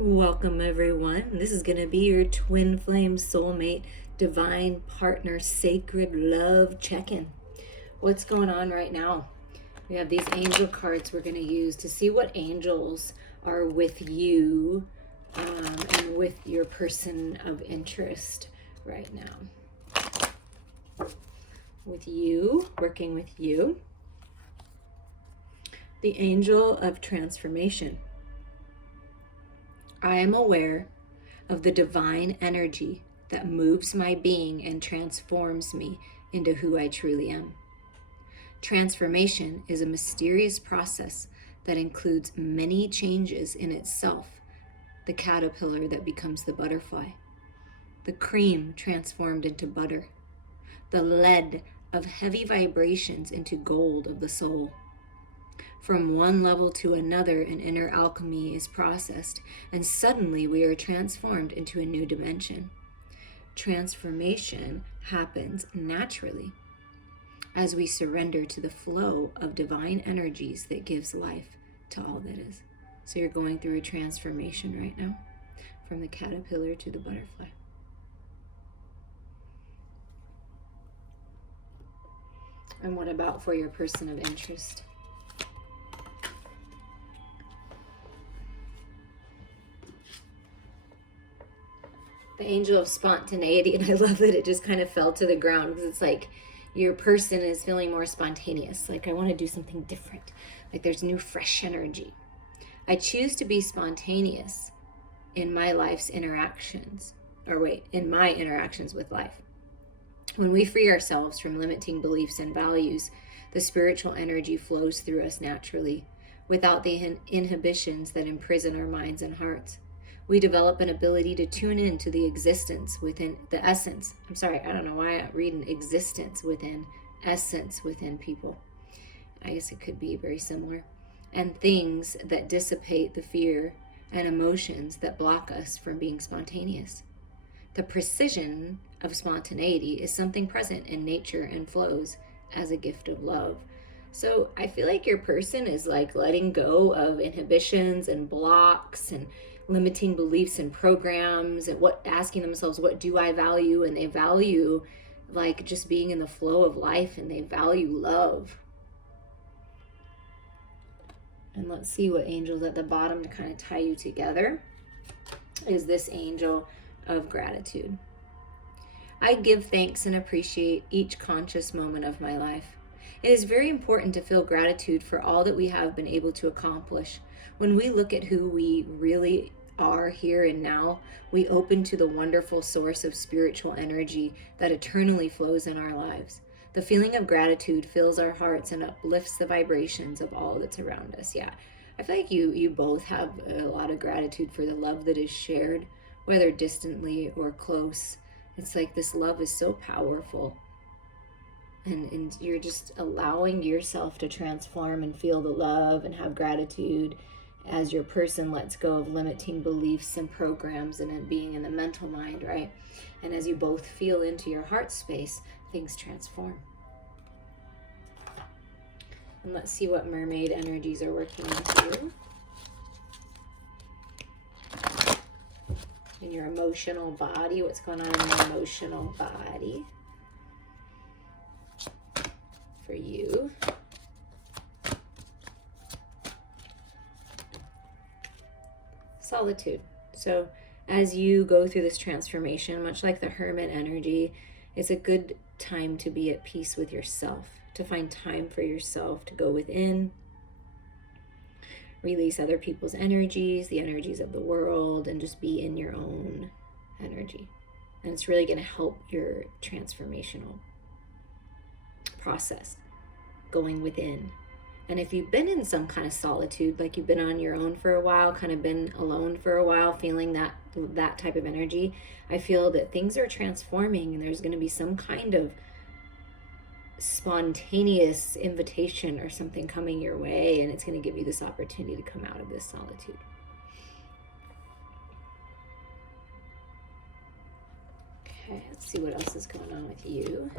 Welcome everyone. This is going to be your twin flame soulmate divine partner sacred love check-in. What's going on right now? We have these angel cards we're going to use to see what angels are with you and with your person of interest right now. With you, working with you. The angel of transformation. I am aware of the divine energy that moves my being and transforms me into who I truly am. Transformation is a mysterious process that includes many changes in itself. The caterpillar that becomes the butterfly, the cream transformed into butter, the lead of heavy vibrations into gold of the soul. From one level to another, an inner alchemy is processed, and suddenly we are transformed into a new dimension. Transformation happens naturally as we surrender to the flow of divine energies that gives life to all that is. So you're going through a transformation right now, from the caterpillar to the butterfly. And what about for your person of interest? The angel of spontaneity, and I love that it just kind of fell to the ground because it's like your person is feeling more spontaneous. Like, I want to do something different. Like there's new fresh energy. I choose to be spontaneous in my life's interactions, in my interactions with life. When we free ourselves from limiting beliefs and values, the spiritual energy flows through us naturally, without the inhibitions that imprison our minds and hearts. We develop an ability to tune into the existence within the essence. I don't know why I'm reading existence within essence within people. I guess it could be very similar. And things that dissipate the fear and emotions that block us from being spontaneous. The precision of spontaneity is something present in nature and flows as a gift of love. So I feel like your person is like letting go of inhibitions and blocks and limiting beliefs and programs, and asking themselves, what do I value? And they value like just being in the flow of life, and they value love. And let's see what angels at the bottom to kind of tie you together is this angel of gratitude. I give thanks and appreciate each conscious moment of my life. It is very important to feel gratitude for all that we have been able to accomplish. When we look at who we really are here and now, we open to the wonderful source of spiritual energy that eternally flows in our lives. The feeling of gratitude fills our hearts and uplifts the vibrations of all that's around us. Yeah, I feel like you both have a lot of gratitude for the love that is shared, whether distantly or close. It's like this love is so powerful. And you're just allowing yourself to transform and feel the love and have gratitude as your person lets go of limiting beliefs and programs and it being in the mental mind, right? And as you both feel into your heart space, things transform. And let's see what mermaid energies are working with you. In your emotional body, what's going on in your emotional body for you. Solitude. So as you go through this transformation, much like the hermit energy, it's a good time to be at peace with yourself, to find time for yourself, to go within, release other people's energies, the energies of the world, and just be in your own energy. And it's really going to help your transformational process, going within. And if you've been in some kind of solitude, like you've been on your own for a while, kind of been alone for a while, feeling that type of energy, I feel that things are transforming and there's going to be some kind of spontaneous invitation or something coming your way, and it's going to give you this opportunity to come out of this solitude. Okay, let's see what else is going on with you.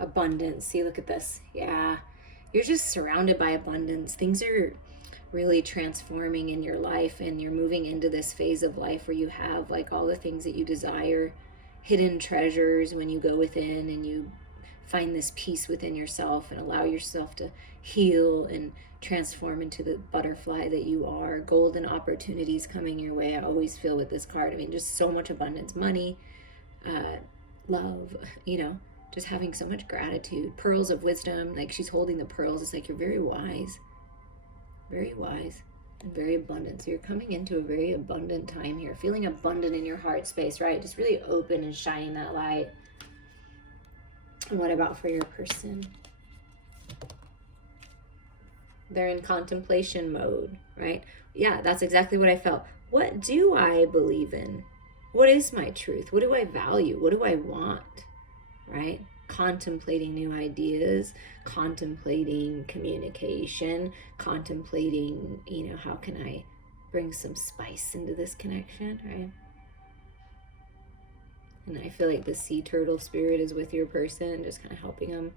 Abundance. See, look at this. Yeah. You're just surrounded by abundance. Things are really transforming in your life, and you're moving into this phase of life where you have like all the things that you desire, hidden treasures, when you go within and you find this peace within yourself and allow yourself to heal and transform into the butterfly that you are. Golden opportunities coming your way. I always feel with this card, I mean, just so much abundance, money, love, just having so much gratitude, pearls of wisdom. Like she's holding the pearls. It's like you're very wise and very abundant. So you're coming into a very abundant time here, feeling abundant in your heart space, right? Just really open and shining that light. And what about for your person? They're in contemplation mode, right? Yeah, that's exactly what I felt. What do I believe in? What is my truth? What do I value? What do I want? Right? Contemplating new ideas, contemplating communication, contemplating, how can I bring some spice into this connection, right? And I feel like the sea turtle spirit is with your person, just kind of helping them.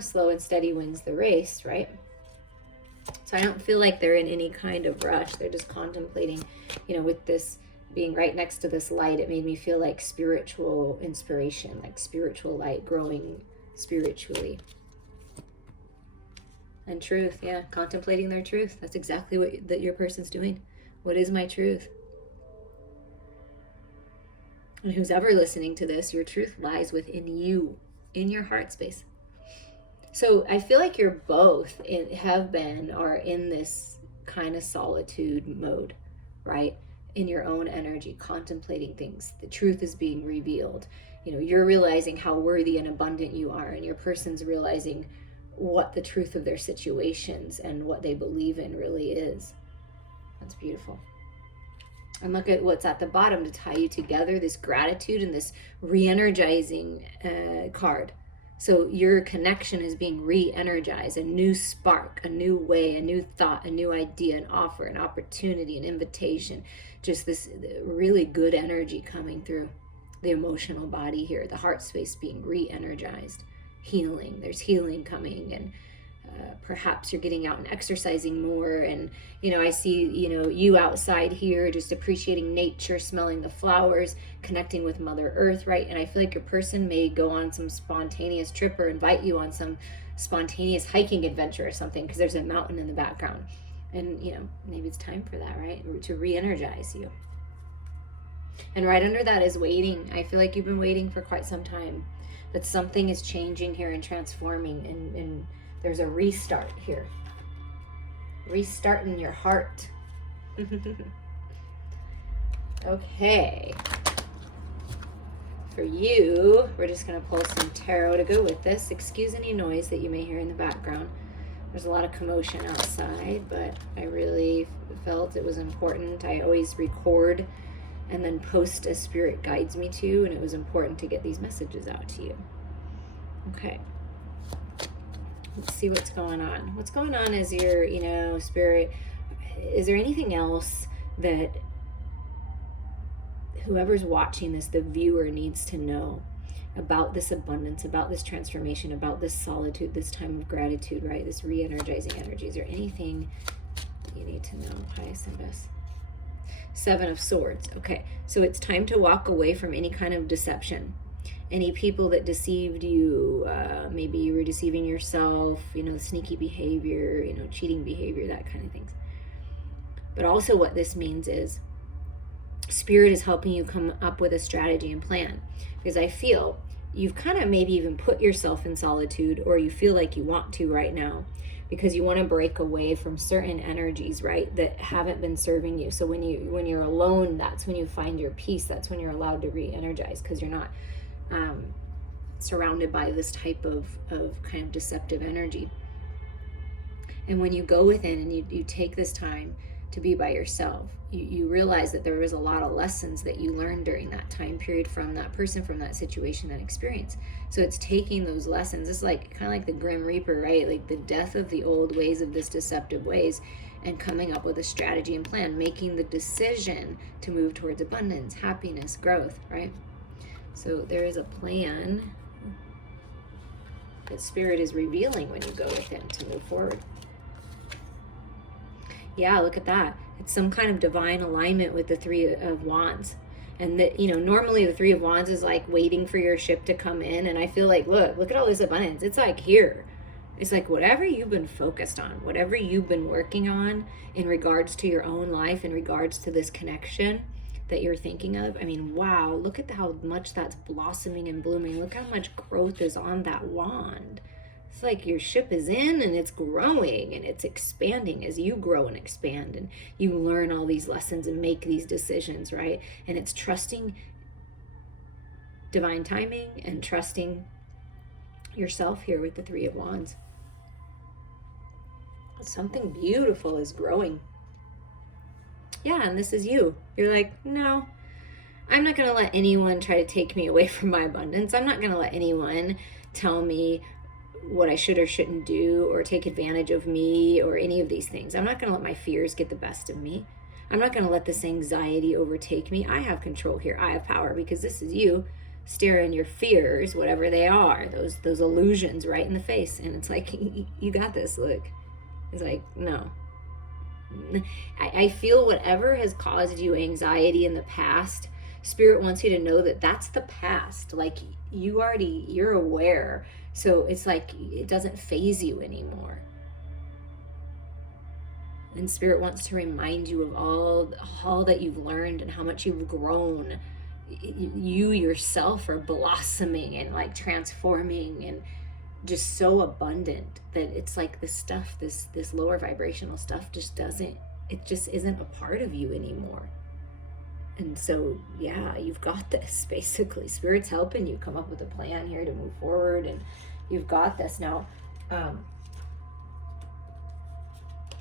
Slow and steady wins the race, right? So I don't feel like they're in any kind of rush. They're just contemplating, with this being right next to this light, it made me feel like spiritual inspiration, like spiritual light growing spiritually. And truth, yeah, contemplating their truth. That's exactly what that your person's doing. What is my truth? And who's ever listening to this, your truth lies within you, in your heart space. So I feel like you're both have been or in this kind of solitude mode, right? In your own energy, contemplating things. The truth is being revealed. You're realizing how worthy and abundant you are, and your person's realizing what the truth of their situations and what they believe in really is. That's beautiful. And look at what's at the bottom to tie you together, this gratitude and this re-energizing card. So your connection is being re-energized, a new spark, a new way, a new thought, a new idea, an offer, an opportunity, an invitation. Just this really good energy coming through the emotional body here, the heart space being re-energized, healing. There's healing coming, and perhaps you're getting out and exercising more. And, I see, you outside here just appreciating nature, smelling the flowers, connecting with Mother Earth, right? And I feel like your person may go on some spontaneous trip or invite you on some spontaneous hiking adventure or something, because there's a mountain in the background. And, maybe it's time for that, right? To re-energize you. And right under that is waiting. I feel like you've been waiting for quite some time. That something is changing here and transforming, and there's a restart here. Restart in your heart. Okay. For you, we're just going to pull some tarot to go with this. Excuse any noise that you may hear in the background. There's a lot of commotion outside, but I really felt it was important. I always record and then post as spirit guides me to, and it was important to get these messages out to you. Okay. Let's see what's going on. What's going on is your, spirit. Is there anything else that whoever's watching this, the viewer, needs to know about this abundance, about this transformation, about this solitude, this time of gratitude, right? This re-energizing energy. Is there anything you need to know? Highest and best. 7 of Swords. Okay, so it's time to walk away from any kind of deception. Any people that deceived you, maybe you were deceiving yourself, sneaky behavior, cheating behavior, that kind of things. But also what this means is Spirit is helping you come up with a strategy and plan. Because I feel you've kind of maybe even put yourself in solitude, or you feel like you want to right now, because you want to break away from certain energies, right, that haven't been serving you. So when you're alone, that's when you find your peace. That's when you're allowed to re-energize, because you're not surrounded by this type of kind of deceptive energy. And when you go within and you take this time to be by yourself, you realize that there was a lot of lessons that you learned during that time period from that person, from that situation, that experience. So it's taking those lessons. It's like kind of like the Grim Reaper, right? Like the death of the old ways, of this deceptive ways, and coming up with a strategy and plan, making the decision to move towards abundance, happiness, growth, right? So there is a plan that Spirit is revealing when you go within to move forward. Yeah, look at that. It's some kind of divine alignment with the Three of Wands. And that, normally the Three of Wands is like waiting for your ship to come in. And I feel like, look at all this abundance. It's like here. It's like whatever you've been focused on, whatever you've been working on in regards to your own life, in regards to this connection that you're thinking of. I mean, wow, look at how much that's blossoming and blooming. Look how much growth is on that wand. It's like your ship is in and it's growing and it's expanding as you grow and expand and you learn all these lessons and make these decisions, right? And it's trusting divine timing and trusting yourself here with the Three of Wands. Something beautiful is growing. Yeah, and this is you. You're like, no, I'm not going to let anyone try to take me away from my abundance. I'm not going to let anyone tell me what I should or shouldn't do or take advantage of me or any of these things. I'm not going to let my fears get the best of me. I'm not going to let this anxiety overtake me. I have control here. I have power, because this is you staring your fears, whatever they are, those illusions, right in the face. And it's like, you got this, look. It's like, no. I feel whatever has caused you anxiety in the past, Spirit wants you to know that that's the past. Like, you're aware. So it's like it doesn't faze you anymore. And Spirit wants to remind you of all that you've learned and how much you've grown. You yourself are blossoming and like transforming and just so abundant that it's like this stuff, this lower vibrational stuff just isn't a part of you anymore. And so, yeah, you've got this, basically. Spirit's helping you come up with a plan here to move forward, and you've got this now.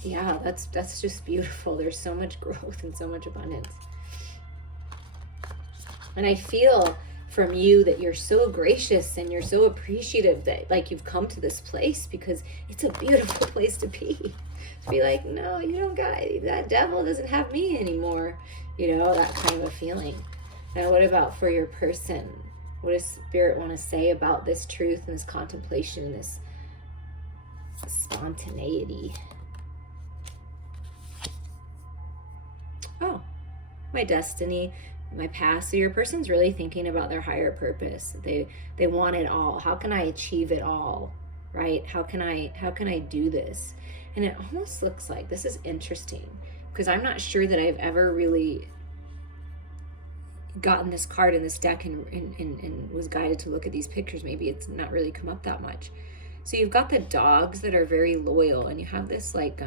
Yeah, that's just beautiful. There's so much growth and so much abundance. And I feel from you that you're so gracious and you're so appreciative that like you've come to this place, because it's a beautiful place to be. To be like, no, you don't got, that devil doesn't have me anymore. That kind of a feeling. Now, what about for your person? What does Spirit want to say about this truth and this contemplation and this spontaneity? Oh, my destiny, my past. So your person's really thinking about their higher purpose. They want it all. How can I achieve it all? Right? How can I do this? And it almost looks like, this is interesting, because I'm not sure that I've ever really gotten this card in this deck and was guided to look at these pictures. Maybe it's not really come up that much. So you've got the dogs that are very loyal, and you have this like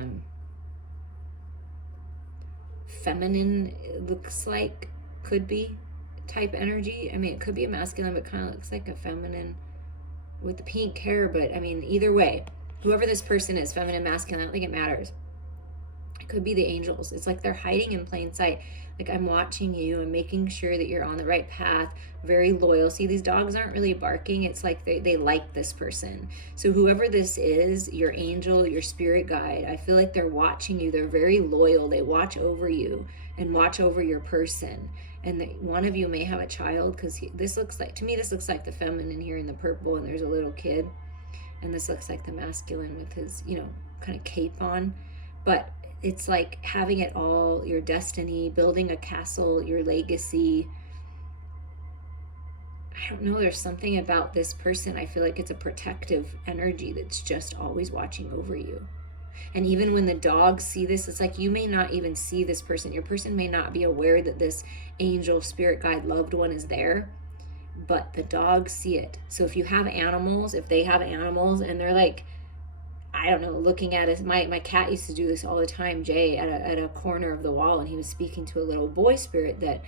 feminine, it looks like, could be type energy. I mean, it could be a masculine, but kind of looks like a feminine with the pink hair. But I mean, either way, whoever this person is, feminine, masculine, I don't think it matters. It could be the angels. It's like they're hiding in plain sight. Like, I'm watching you and making sure that you're on the right path, very loyal. See, these dogs aren't really barking. It's like they like this person. So whoever this is, your angel, your spirit guide, I feel like they're watching you. They're very loyal. They watch over you and watch over your person. And one of you may have a child, because this looks like the feminine here in the purple, and there's a little kid. And this looks like the masculine with his, kind of cape on. But it's like having it all, your destiny, building a castle, your legacy. I don't know, there's something about this person. I feel like it's a protective energy that's just always watching over you. And even when the dogs see this, it's like you may not even see this person. Your person may not be aware that this angel, spirit guide, loved one is there, but the dogs see it. So if you have animals, if they have animals and they're like, I don't know, looking at it. My cat used to do this all the time, Jay, at a corner of the wall, and he was speaking to a little boy spirit that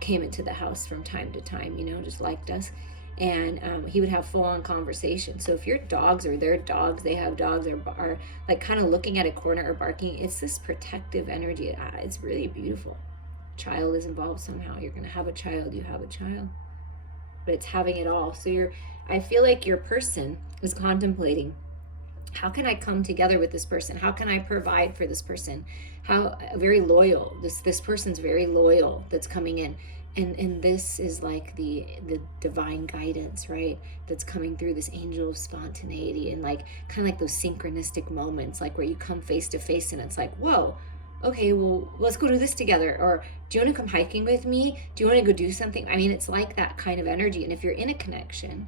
came into the house from time to time, just liked us. And he would have full-on conversation. So if your dogs or their dogs, they have dogs, are like kind of looking at a corner or barking, it's this protective energy. It's really beautiful. Child is involved somehow. You're going to have a child. You have a child. But it's having it all. So I feel like your person is contemplating, how can I come together with this person? How can I provide for this person? How very loyal. This person's very loyal that's coming in. And this is like the divine guidance, right? That's coming through, this angel of spontaneity, and like kind of like those synchronistic moments, like where you come face to face and it's like, whoa, okay, well, let's go do this together. Or do you want to come hiking with me? Do you want to go do something? I mean, it's like that kind of energy. And if you're in a connection,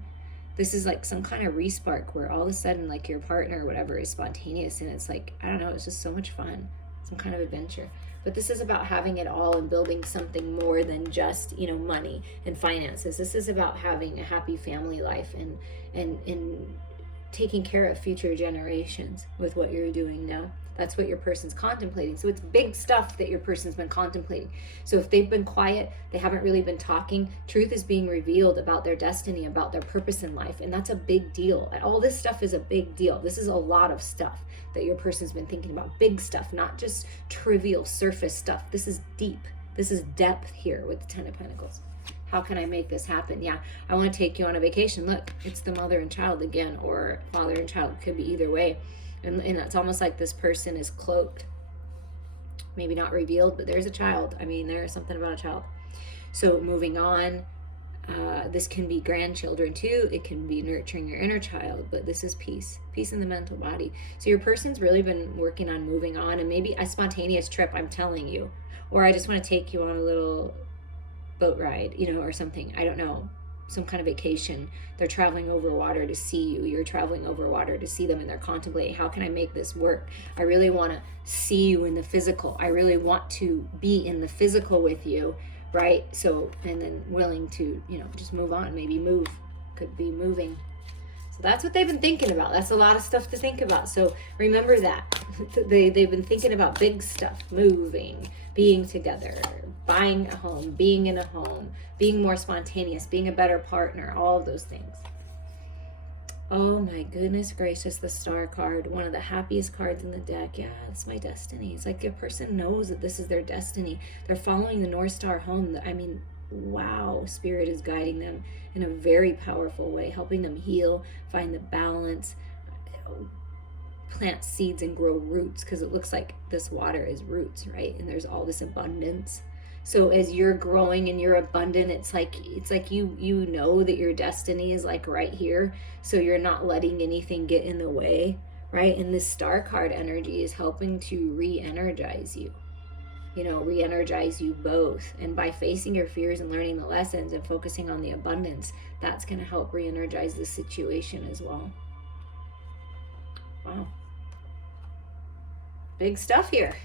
this is like some kind of re-spark where all of a sudden, like, your partner or whatever is spontaneous, and it's like, I don't know, it's just so much fun, some kind of adventure. But this is about having it all and building something more than just, money and finances. This is about having a happy family life and taking care of future generations with what you're doing now. That's what your person's contemplating. So it's big stuff that your person's been contemplating. So if they've been quiet, they haven't really been talking, truth is being revealed about their destiny, about their purpose in life. And that's a big deal. All this stuff is a big deal. This is a lot of stuff that your person's been thinking about. Big stuff, not just trivial surface stuff. This is deep. This is depth here with the Ten of Pentacles. How can I make this happen? Yeah, I want to take you on a vacation. Look, it's the mother and child again, or father and child. Could be either way. And it's almost like this person is cloaked. Maybe not revealed, but there's a child. I mean, there's something about a child. So moving on, this can be grandchildren too. It can be nurturing your inner child, but this is peace. Peace in the mental body. So your person's really been working on moving on, and maybe a spontaneous trip, I'm telling you. Or I just want to take you on a little boat ride, or something. I don't know. Some kind of vacation. They're traveling over water to see you. You're traveling over water to see them, and they're contemplating, how can I make this work? I really want to see you in the physical. I really want to be in the physical with you, right? So, and then willing to, just move on. Maybe move. Could be moving. So that's what they've been thinking about. That's a lot of stuff to think about. So remember that. They've been thinking about big stuff, moving, being together, buying a home, being in a home, being more spontaneous, being a better partner, all of those things. Oh my goodness gracious, the Star card, one of the happiest cards in the deck. Yeah, it's my destiny. It's like a person knows that this is their destiny. They're following the North Star home. I mean, wow, Spirit is guiding them in a very powerful way, helping them heal, find the balance, plant seeds and grow roots, because it looks like this water is roots, right? And there's all this abundance. So as you're growing and you're abundant, it's like you know that your destiny is like right here. So you're not letting anything get in the way, right? And this Star card energy is helping to re-energize you. Re-energize you both. And by facing your fears and learning the lessons and focusing on the abundance, that's going to help re-energize the situation as well. Wow. Big stuff here.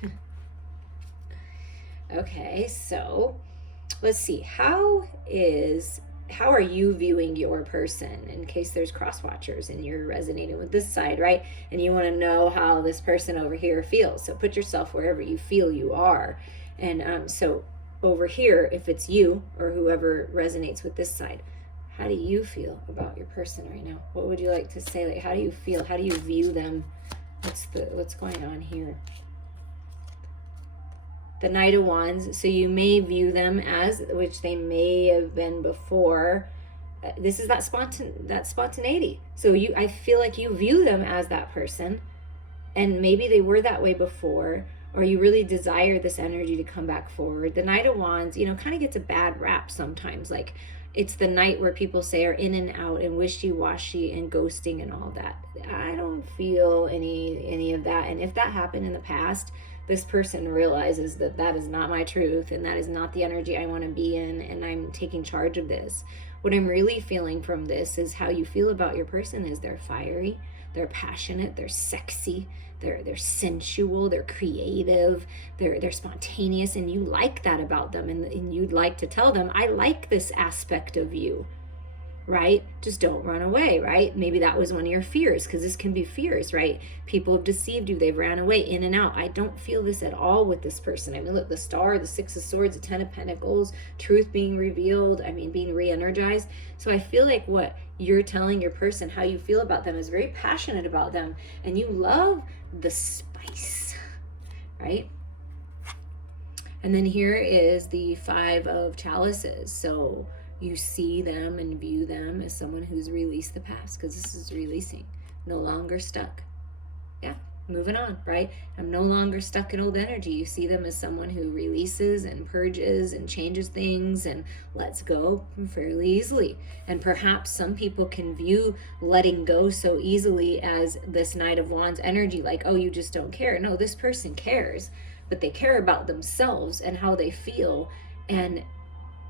Okay, so let's see. How are you viewing your person, in case there's cross watchers and you're resonating with this side, right? And you want to know how this person over here feels. So put yourself wherever you feel you are. And so over here, if it's you or whoever resonates with this side, how do you feel about your person right now? What would you like to say? Like, how do you feel? How do you view them? What's going on here? The Knight of Wands. So you may view them as, which they may have been before. This is that spontaneity. So I feel like you view them as that person, and maybe they were that way before, or you really desire this energy to come back forward. The Knight of Wands, kind of gets a bad rap sometimes. Like, it's the night where people say are in and out and wishy-washy and ghosting and all that. I don't feel any of that. And if that happened in the past, this person realizes that is not my truth, and that is not the energy I want to be in, and I'm taking charge of this. What I'm really feeling from this is how you feel about your person is they're fiery, they're passionate, they're sexy, they're sensual, they're creative, they're spontaneous, and you like that about them, and you'd like to tell them, I like this aspect of you. Right? Just don't run away, right? Maybe that was one of your fears, because this can be fears, right? People have deceived you. They've ran away, in and out. I don't feel this at all with this person. I mean, look, the Star, the Six of Swords, the Ten of Pentacles, truth being revealed, being re-energized. So I feel like what you're telling your person, how you feel about them, is very passionate about them, and you love the spice, right? And then here is the Five of Chalices. So you see them and view them as someone who's released the past, because this is releasing, no longer stuck. Yeah, moving on, right? I'm no longer stuck in old energy. You see them as someone who releases and purges and changes things and lets go fairly easily. And perhaps some people can view letting go so easily as this Knight of Wands energy, like, oh, you just don't care. No, this person cares, but they care about themselves and how they feel. And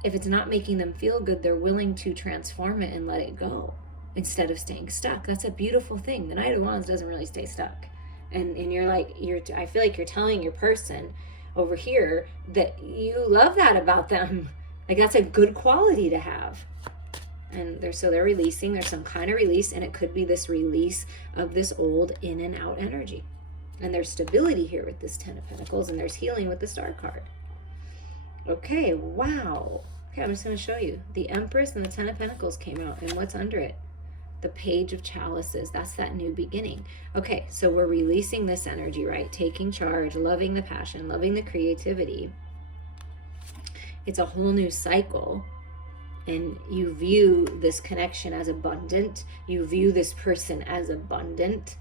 if it's not making them feel good, they're willing to transform it and let it go instead of staying stuck. That's a beautiful thing. The Knight of Wands doesn't really stay stuck. And you're like, I feel like you're telling your person over here that you love that about them. Like, that's a good quality to have. And they're releasing. There's some kind of release, and it could be this release of this old in and out energy. And there's stability here with this Ten of Pentacles, and there's healing with the Star card. Okay, wow. Okay, I'm just going to show you. The Empress and the Ten of Pentacles came out, and what's under it? The Page of Chalices. That's that new beginning. Okay, so we're releasing this energy, right? Taking charge, loving the passion, loving the creativity. It's a whole new cycle. And you view this connection as abundant. You view this person as abundant,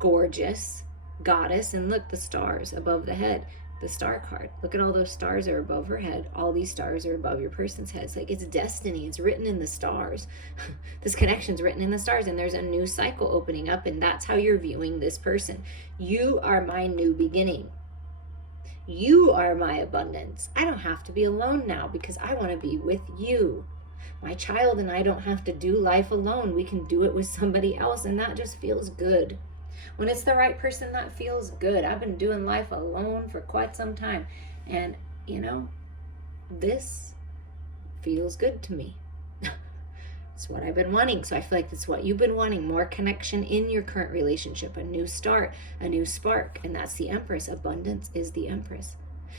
gorgeous, goddess. And look, the stars above the head. The Star card. Look at all those stars are above her head. All these stars are above your person's head. It's like, it's destiny. It's written in the stars. This connection's written in the stars, and there's a new cycle opening up, and that's how you're viewing this person. You are my new beginning. You are my abundance. I don't have to be alone now because I want to be with you. My child and I don't have to do life alone. We can do it with somebody else, and that just feels good. When it's the right person, that feels good. I've been doing life alone for quite some time. And, this feels good to me. It's what I've been wanting. So I feel like that's what you've been wanting. More connection in your current relationship. A new start, a new spark. And that's the Empress. Abundance is the Empress.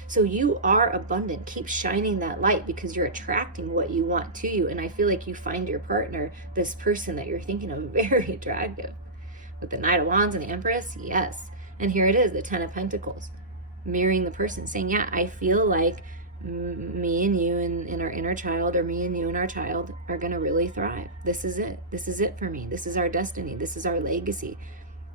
So you are abundant. Keep shining that light because you're attracting what you want to you. And I feel like you find your partner, this person that you're thinking of, very attractive. With the Knight of Wands and the Empress, yes. And here it is, the Ten of Pentacles, mirroring the person, saying, yeah, I feel like me and you and our inner child, or me and you and our child, are going to really thrive. This is it. This is it for me. This is our destiny. This is our legacy.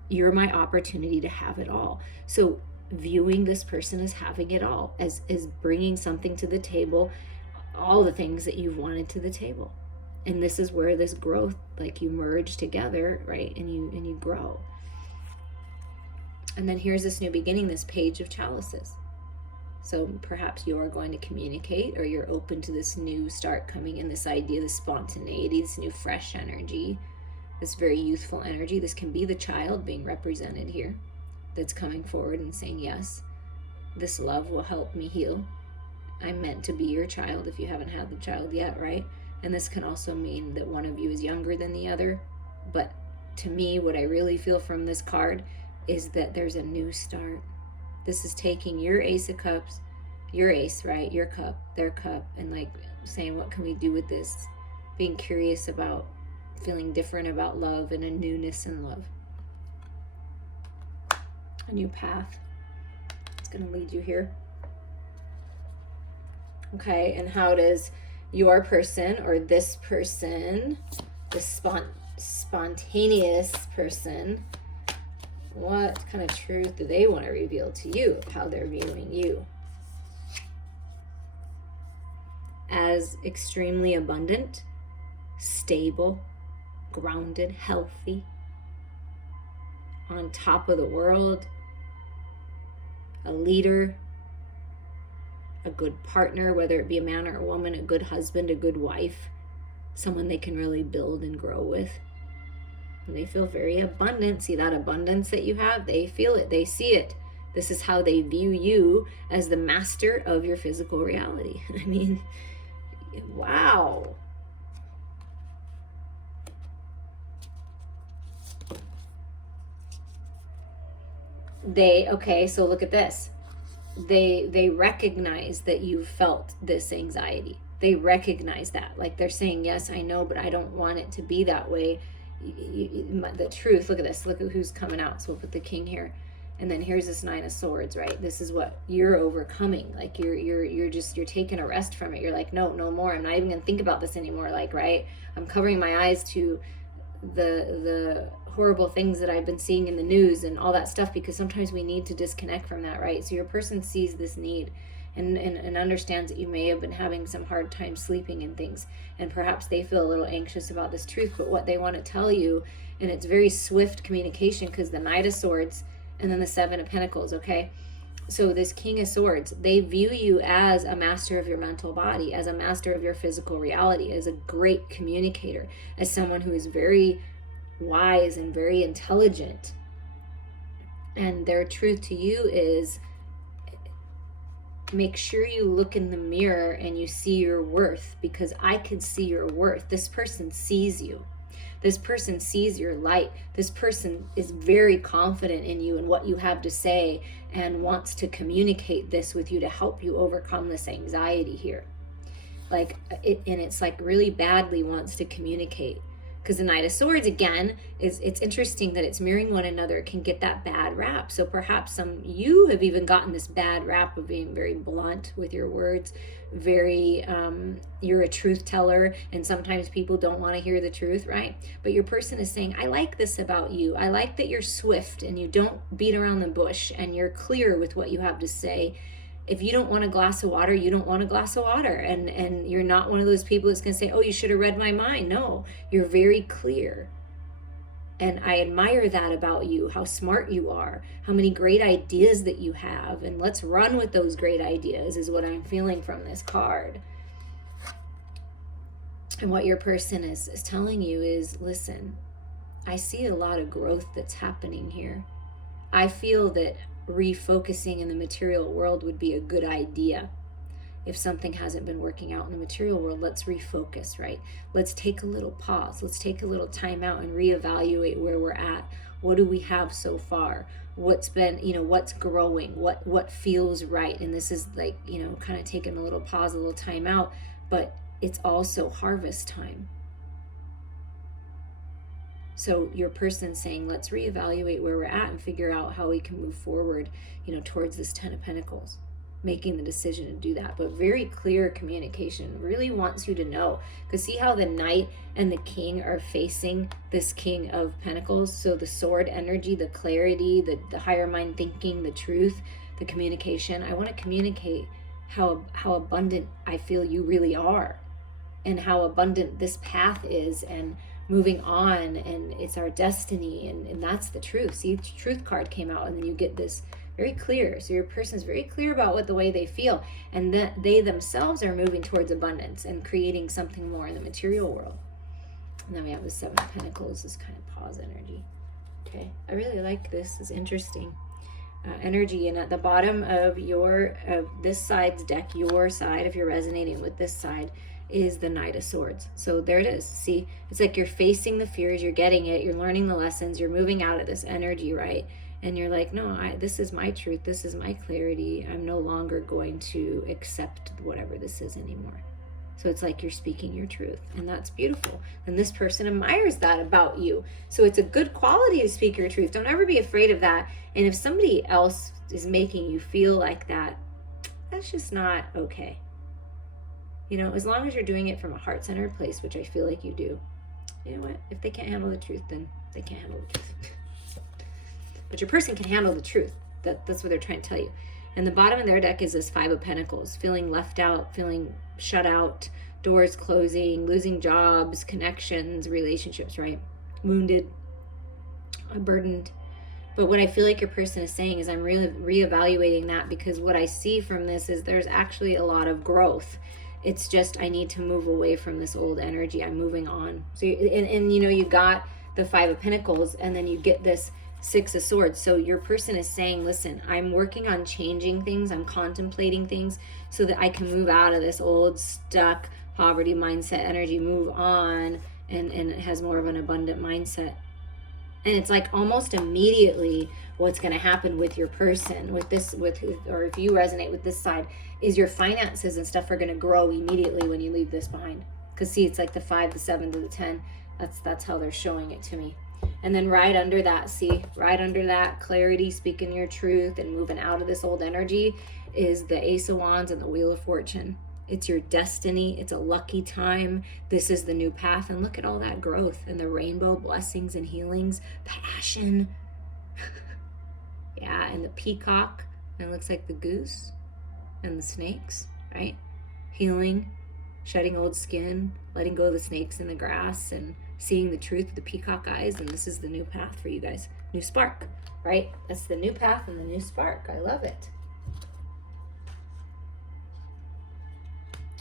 You're my opportunity to have it all. So viewing this person as having it all, as bringing something to the table, all the things that you've wanted to the table. And this is where this growth, like, you merge together, right? And you grow. And then here's this new beginning, this Page of Chalices. So perhaps you are going to communicate, or you're open to this new start coming in, this idea, this spontaneity, this new fresh energy, this very youthful energy. This can be the child being represented here that's coming forward and saying, yes, this love will help me heal. I'm meant to be your child if you haven't had the child yet, right? And this can also mean that one of you is younger than the other. But to me, what I really feel from this card is that there's a new start. This is taking your Ace of Cups, your ace, right? Your cup, their cup, and like saying, what can we do with this? Being curious about feeling different about love, and a newness in love. A new path. It's going to lead you here. Okay, and how does your person, or this person, this spontaneous person, what kind of truth do they want to reveal to you of how they're viewing you? As extremely abundant, stable, grounded, healthy, on top of the world, a leader, a good partner, whether it be a man or a woman, a good husband, a good wife, someone they can really build and grow with. And they feel very abundant. See that abundance that you have? They feel it. They see it. This is how they view you, as the master of your physical reality. I mean, wow. Okay, so look at this. They recognize that you felt this anxiety. They recognize that. Like, they're saying, yes, I know, but I don't want it to be that way. The truth, look at this. Look at who's coming out. So we'll put the King here. And then here's this Nine of Swords, right? This is what you're overcoming. Like, you're taking a rest from it. You're like, no more. I'm not even going to think about this anymore. Like, right? I'm covering my eyes to the horrible things that I've been seeing in the news and all that stuff, because sometimes we need to disconnect from that, right? So your person sees this need and understands that you may have been having some hard time sleeping and things, and perhaps they feel a little anxious about this truth, but what they want to tell you, and it's very swift communication, because the Knight of Swords and then the Seven of Pentacles, okay? So this King of Swords, they view you as a master of your mental body, as a master of your physical reality, as a great communicator, as someone who is very wise and very intelligent. And their truth to you is, make sure you look in the mirror and you see your worth, because I can see your worth. This person sees you. This person sees your light. This person is very confident in you and what you have to say, and wants to communicate this with you to help you overcome this anxiety here. Like it, and it's like really badly wants to communicate. Because the Knight of Swords, again, it's interesting that it's mirroring one another, can get that bad rap. So perhaps you have even gotten this bad rap of being very blunt with your words, very, you're a truth teller, and sometimes people don't want to hear the truth, right? But your person is saying, I like this about you. I like that you're swift and you don't beat around the bush, and you're clear with what you have to say. If you don't want a glass of water, you don't want a glass of water. And you're not one of those people that's going to say, oh, you should have read my mind. No, you're very clear. And I admire that about you, how smart you are, how many great ideas that you have. And let's run with those great ideas is what I'm feeling from this card. And what your person is telling you is, listen, I see a lot of growth that's happening here. I feel that refocusing in the material world would be a good idea. If something hasn't been working out in the material world, let's refocus, right? Let's take a little pause. Let's take a little time out and reevaluate where we're at. What do we have so far? What's been, what's growing? What feels right? And this is like, kind of taking a little pause, a little time out, but it's also harvest time. So your person's saying, let's reevaluate where we're at and figure out how we can move forward, towards this Ten of Pentacles, making the decision to do that. But very clear communication, really wants you to know. Because see how the Knight and the King are facing this King of Pentacles? So the sword energy, the clarity, the higher mind thinking, the truth, the communication. I want to communicate how abundant I feel you really are, and how abundant this path is, and moving on, and it's our destiny, and that's the truth. See, the truth card came out, and then you get this very clear. So your person's very clear about the way they feel, and that they themselves are moving towards abundance and creating something more in the material world. And then we have the Seven of Pentacles, this kind of pause energy. Okay, I really like this. It's interesting energy. And at the bottom of this side's deck, your side, if you're resonating with this side, is the Knight of Swords. So there it is. See, it's like you're facing the fears, you're getting it, you're learning the lessons, you're moving out of this energy, right? And you're like, no, this is my truth, this is my clarity. I'm no longer going to accept whatever this is anymore. So it's like you're speaking your truth, and that's beautiful. And this person admires that about you. So it's a good quality to speak your truth. Don't ever be afraid of that. And if somebody else is making you feel like that, that's just not okay. As long as you're doing it from a heart-centered place, which I feel like you do, you know what? If they can't handle the truth, then they can't handle the truth. But your person can handle the truth. That's what they're trying to tell you. And the bottom of their deck is this Five of Pentacles, feeling left out, feeling shut out, doors closing, losing jobs, connections, relationships, right? Wounded, burdened. But what I feel like your person is saying is, I'm really reevaluating that, because what I see from this is there's actually a lot of growth. It's just, I need to move away from this old energy. I'm moving on. So, you got the Five of Pentacles, and then you get this Six of Swords. So your person is saying, listen, I'm working on changing things. I'm contemplating things so that I can move out of this old, stuck, poverty mindset energy, move on, and it has more of an abundant mindset. And it's like almost immediately what's going to happen with your person, or if you resonate with this side, is your finances and stuff are going to grow immediately when you leave this behind. Because see, it's like the 5, the 7 to the 10. That's how they're showing it to me. And then right under that, clarity, speaking your truth and moving out of this old energy, is the Ace of Wands and the Wheel of Fortune. It's your destiny. It's a lucky time. This is the new path. And look at all that growth and the rainbow blessings and healings, passion. Yeah, and the peacock. And it looks like the goose and the snakes, right? Healing, shedding old skin, letting go of the snakes in the grass, and seeing the truth with the peacock eyes. And this is the new path for you guys. New spark, right? That's the new path and the new spark. I love it.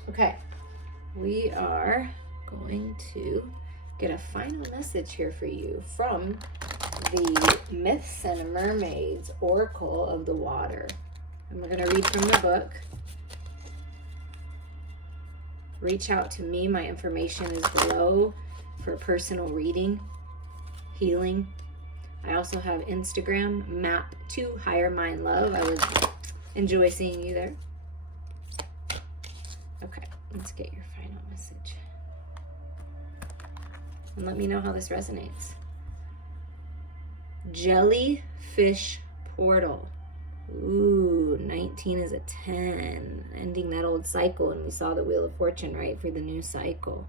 Okay, we are going to get a final message here for you from the Myths and Mermaids Oracle of the Water. And we're going to read from the book. Reach out to me. My information is below for personal reading, healing. I also have Instagram, Map to Higher Mind Love. I would enjoy seeing you there. Okay, let's get your final message. And let me know how this resonates. Jellyfish portal. Ooh, 19 is a 10. Ending that old cycle. And we saw the Wheel of Fortune, right, for the new cycle.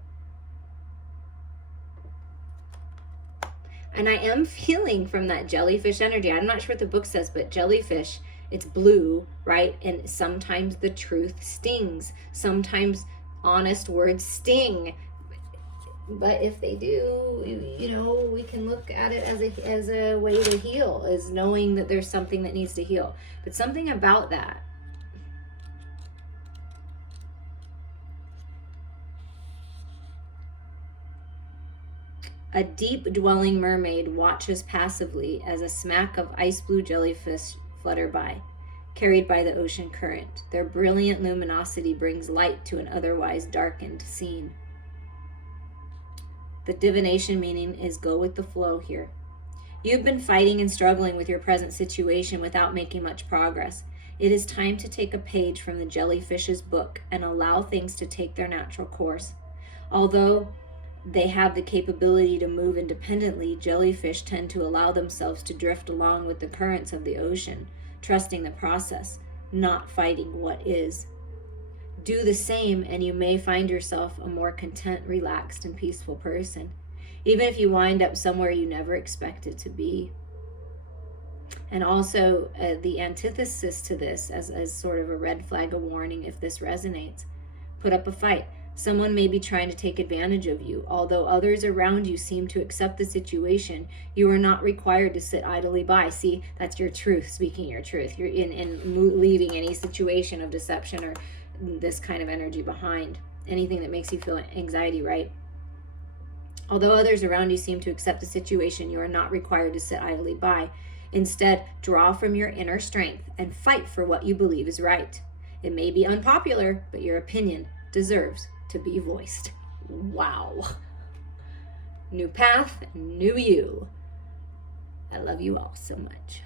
And I am feeling from that jellyfish energy. I'm not sure what the book says, but jellyfish, it's blue, right? And sometimes the truth stings. Sometimes honest words sting. But if they do, you know, we can look at it as a way to heal, is knowing that there's something that needs to heal. But something about that. A deep-dwelling mermaid watches passively as a smack of ice blue jellyfish flutter by, carried by the ocean current. Their brilliant luminosity brings light to an otherwise darkened scene. The divination meaning is go with the flow here. You've been fighting and struggling with your present situation without making much progress. It is time to take a page from the jellyfish's book and allow things to take their natural course. Although they have the capability to move independently, jellyfish tend to allow themselves to drift along with the currents of the ocean, trusting the process, not fighting what is. Do the same, and you may find yourself a more content, relaxed, and peaceful person, even if you wind up somewhere you never expected to be. And also, the antithesis to this, as sort of a red flag, a warning, if this resonates, put up a fight. Someone may be trying to take advantage of you. Although others around you seem to accept the situation, you are not required to sit idly by. See, that's your truth, speaking your truth. You're leaving any situation of deception or this kind of energy behind. Anything that makes you feel anxiety, right? Although others around you seem to accept the situation, you are not required to sit idly by. Instead, draw from your inner strength and fight for what you believe is right. It may be unpopular, but your opinion deserves to be voiced. Wow. New path, new you. I love you all so much.